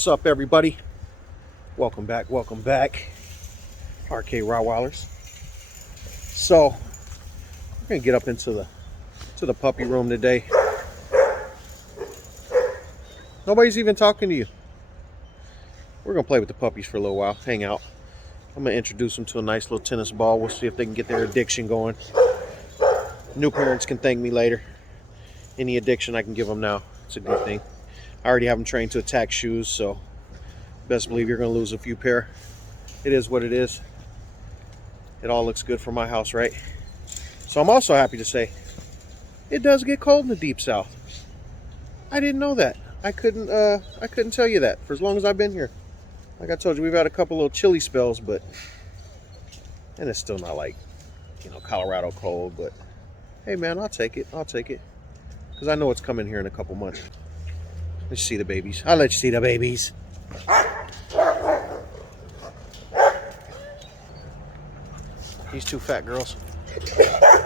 What's up, everybody? Welcome back. RK Rottweilers. So we're gonna get up into the puppy room today. Nobody's even talking to you. We're gonna play with the puppies for a little while, hang out. I'm gonna introduce them to a nice little tennis ball. We'll see if they can get their addiction going. New parents can thank me later. Any addiction I can give them now, it's a good thing. I already have them trained to attack shoes, so best believe you're gonna lose a few pair. It is what it is. It all looks good for my house, right? So I'm also happy to say it does get cold in the deep south. I didn't know that. I couldn't tell you that for as long as I've been here. Like I told you, we've had a couple little chilly spells, and it's still not like, Colorado cold, but hey man, I'll take it. Because I know it's coming here in a couple months. Let's see the babies. I'll let you see the babies. These two fat girls.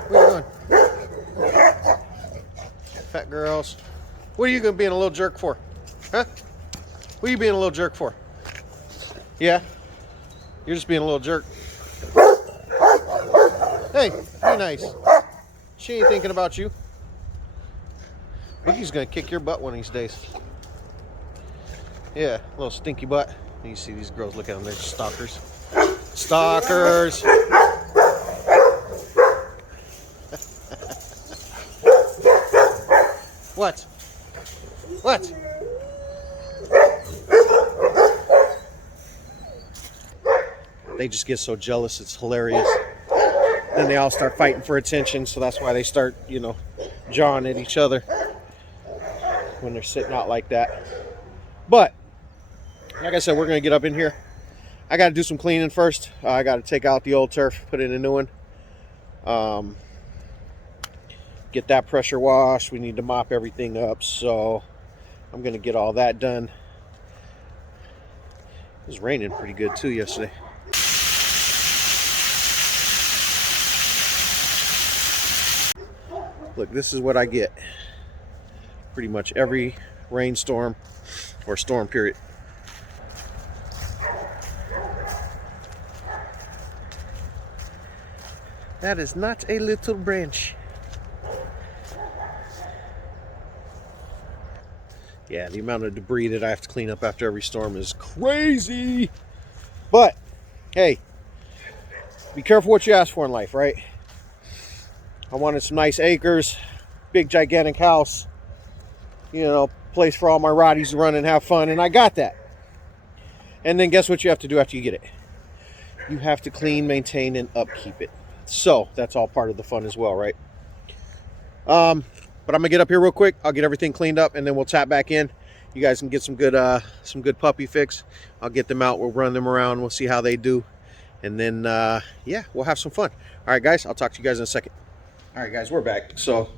Where are you going? Fat girls. What are you being a little jerk for? Huh? What are you being a little jerk for? Yeah? You're just being a little jerk. Hey, be nice. She ain't thinking about you. Boogie's gonna kick your butt one of these days. Yeah, little stinky butt. You see these girls, look at them, they're stalkers. Stalkers! What? They just get so jealous, it's hilarious. Then they all start fighting for attention, so that's why they start, jawing at each other when they're sitting out like that. But, like I said, we're going to get up in here. I got to do some cleaning first. I got to take out the old turf, put in a new one. Get that pressure washed. We need to mop everything up, so I'm going to get all that done. It was raining pretty good too yesterday. Look, this is what I get pretty much every rainstorm or storm period. That is not a little branch. Yeah, the amount of debris that I have to clean up after every storm is crazy. But, hey, be careful what you ask for in life, right? I wanted some nice acres, big gigantic house, place for all my Rotties to run and have fun, and I got that. And then guess what you have to do after you get it? You have to clean, maintain, and upkeep it. So that's all part of the fun as well, right? But I'm gonna get up here real quick. I'll get everything cleaned up, and then we'll tap back in. You guys can get some good puppy fix. I'll get them out. We'll run them around. We'll see how they do, and then yeah, we'll have some fun. All right, guys. I'll talk to you guys in a second. All right, guys, we're back. So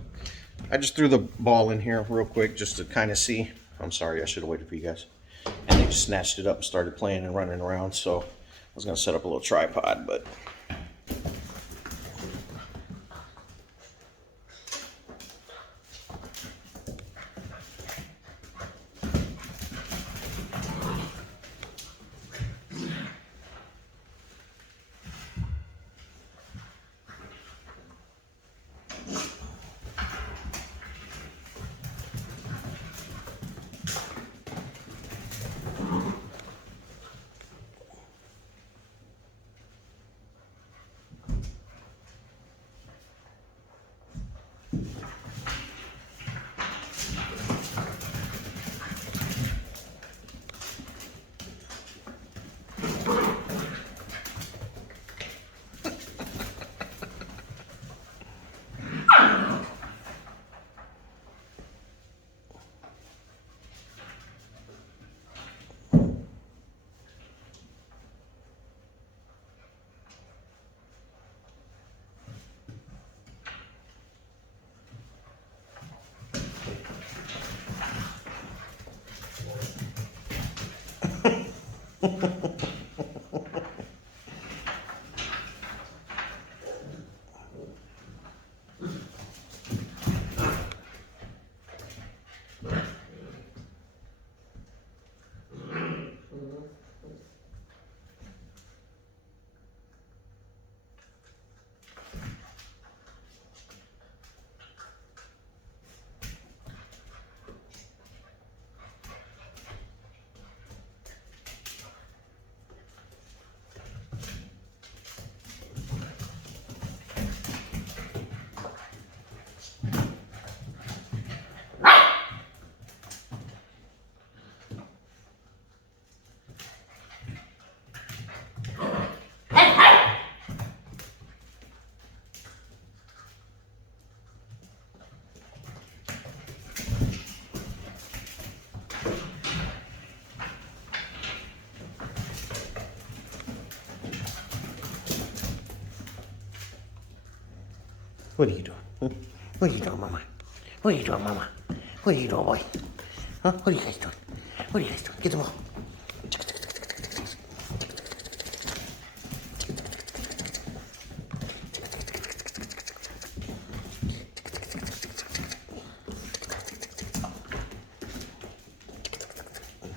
I just threw the ball in here real quick just to kind of see. I'm sorry, I should have waited for you guys. And they just snatched it up and started playing and running around. So I was gonna set up a little tripod, but. What are you doing? Huh? What are you doing, Mama? What are you doing, Mama? What are you doing, boy? Huh? What are you guys doing? What are you guys doing? Get the ball.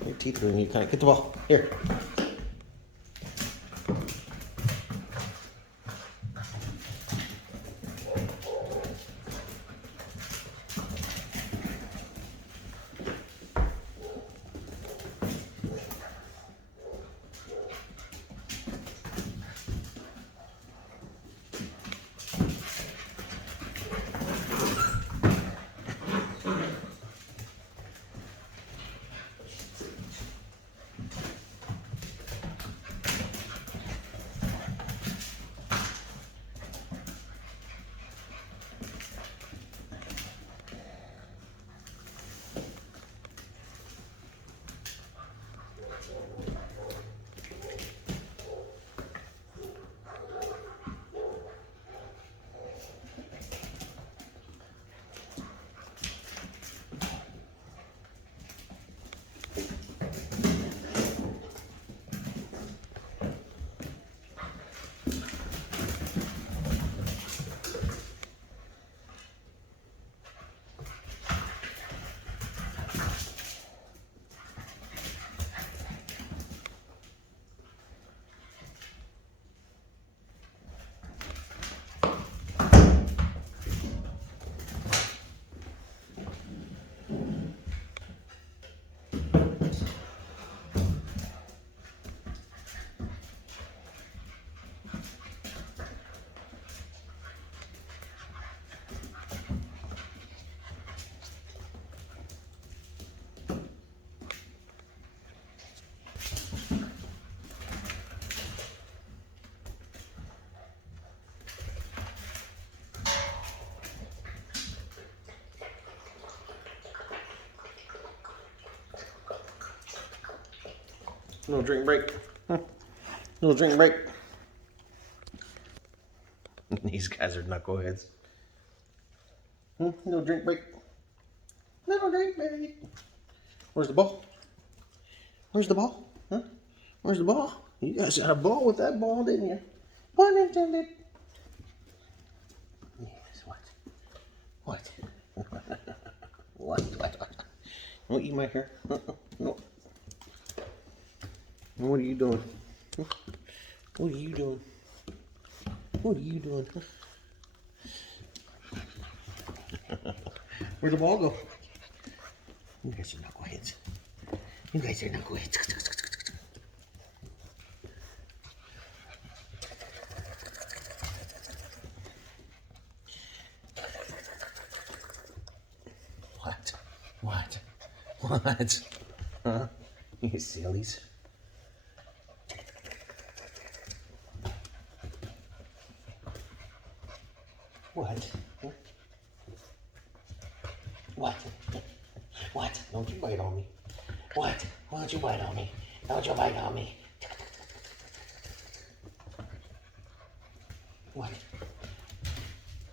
Your teeth are in you. Kind of get the ball. Here. Little drink break. Little drink break. These guys are knuckleheads. Little drink break. Little drink break. Where's the ball? Where's the ball? Huh? Where's the ball? You guys got a ball with that ball, didn't you? Pun intended. Yes, what? What? What? Don't eat my hair. No. What are you doing? What are you doing? What are you doing? Where'd the ball go? You guys are knuckleheads. You guys are knuckleheads. What? Huh? You sillies. What? What? What? Don't you bite on me. What? Why don't you bite on me? Don't you bite on me? What?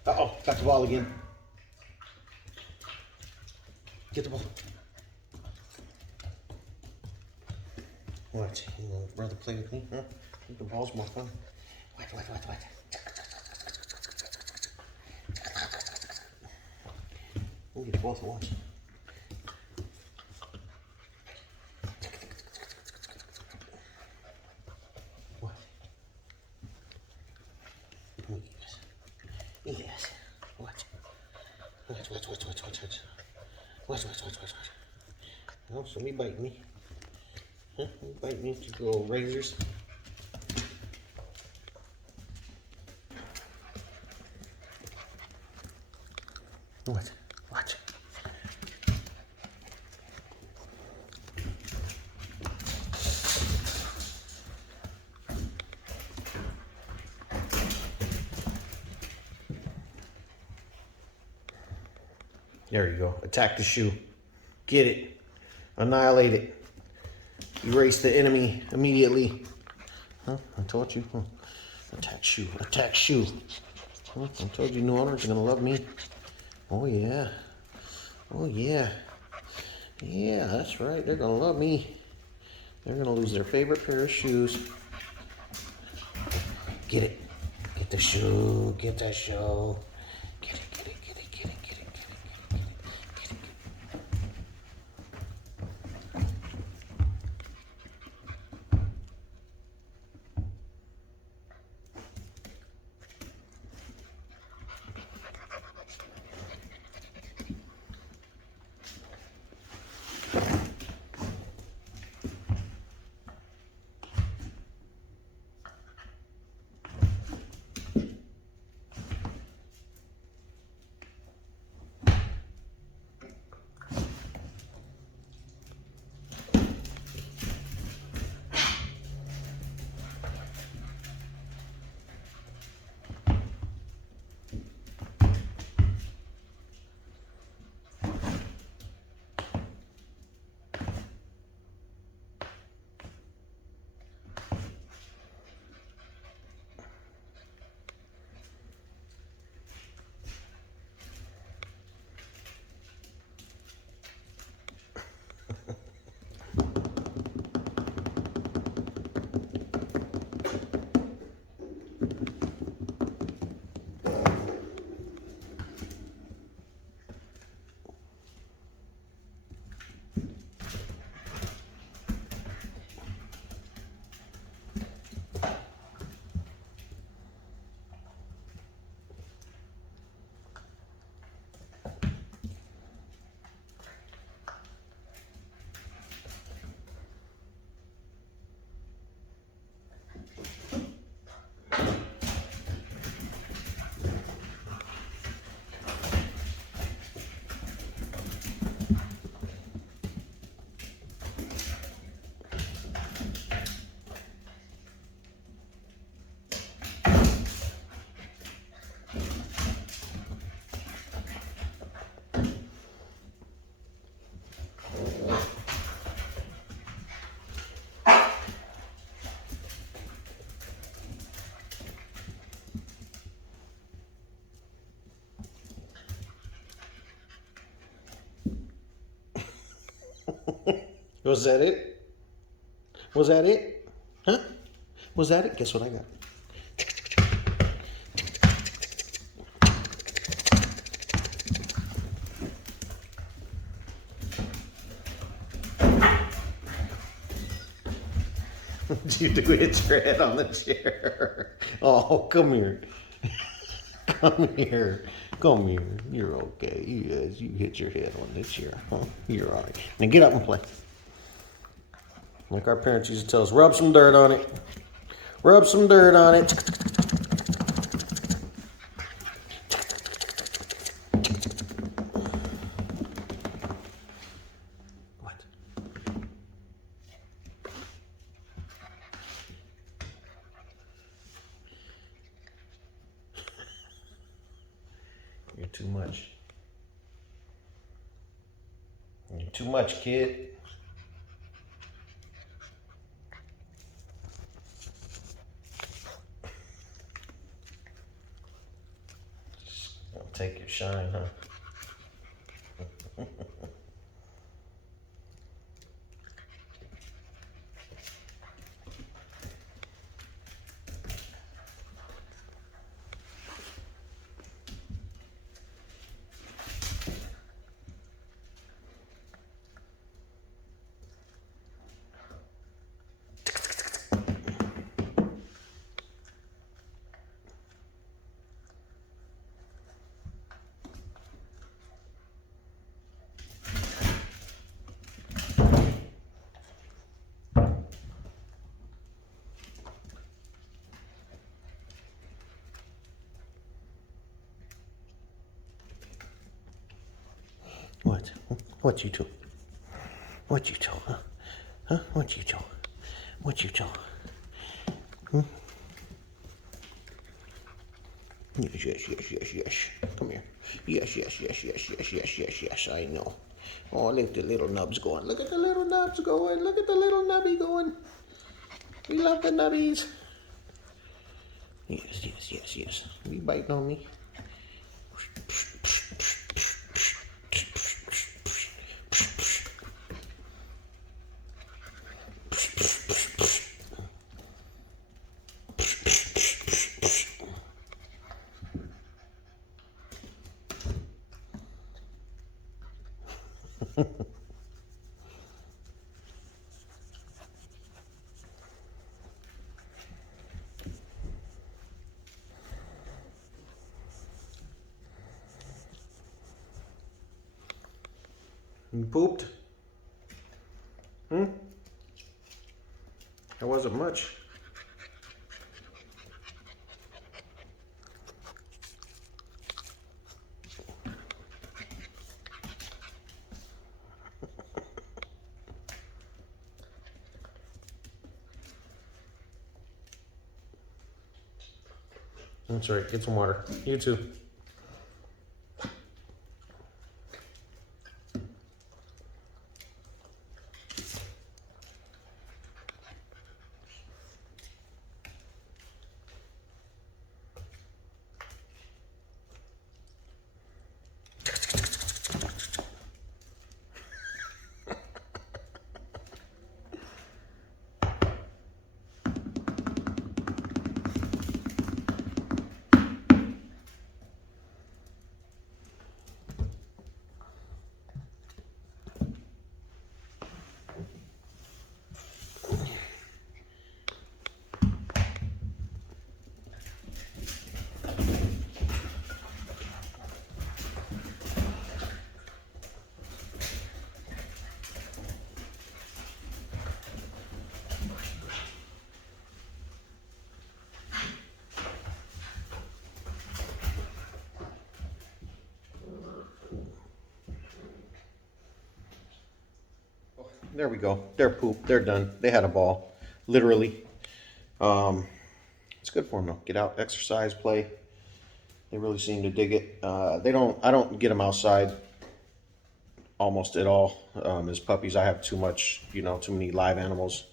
Uh-oh, got the ball again. Get the ball. What? You know, rather play with me, huh? I think the ball's more fun. What? We'll get both at once. What? Yes. What? No, somebody bite me. Huh? You bite me to go razors. What? There you go. Attack the shoe. Get it. Annihilate it. Erase the enemy immediately. Huh? I told you. Attack shoe. Attack shoe. I told you new owners are gonna love me. Oh yeah. Oh yeah. Yeah, that's right. They're gonna love me. They're gonna lose their favorite pair of shoes. Get it. Get the shoe. Get the shoe. Get it, get it, get it, get it, get it, get it, get it, get it. Was that it? Was that it? Huh? Was that it? Guess what I got? Did you hit your head on the chair? Oh, come here. Come here. Come here. You're okay. Yes, you hit your head on the chair. Huh? You're all right. Now get up and play. Like our parents used to tell us, rub some dirt on it. Rub some dirt on it. What? You're too much. You're too much, kid. Don't take your shine, huh? What? What you do? What you do? Huh? Huh? What you do? What you do? Hmm? Yes, yes, yes, yes, yes. Come here. Yes, yes, yes, yes, yes, yes, yes, yes, I know. Oh, look at the little nubs going. Look at the little nubs going. Look at the little nubby going. We love the nubbies. Yes, yes, yes, yes. Are you biting on me? You pooped? There wasn't much. That's right, get some water. You too. There we go. They're pooped. They're done. They had a ball, literally. It's good for them though. Get out, exercise, play. They really seem to dig it. They don't. I don't get them outside almost at all. As puppies, I have too much. Too many live animals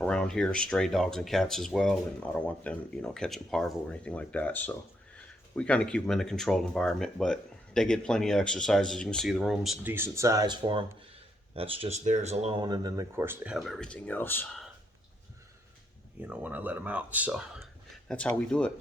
around here, stray dogs and cats as well, and I don't want them, catching parvo or anything like that. So we kind of keep them in a controlled environment, but they get plenty of exercise. As you can see, the room's decent size for them. That's just theirs alone, and then of course they have everything else, when I let them out. So that's how we do it.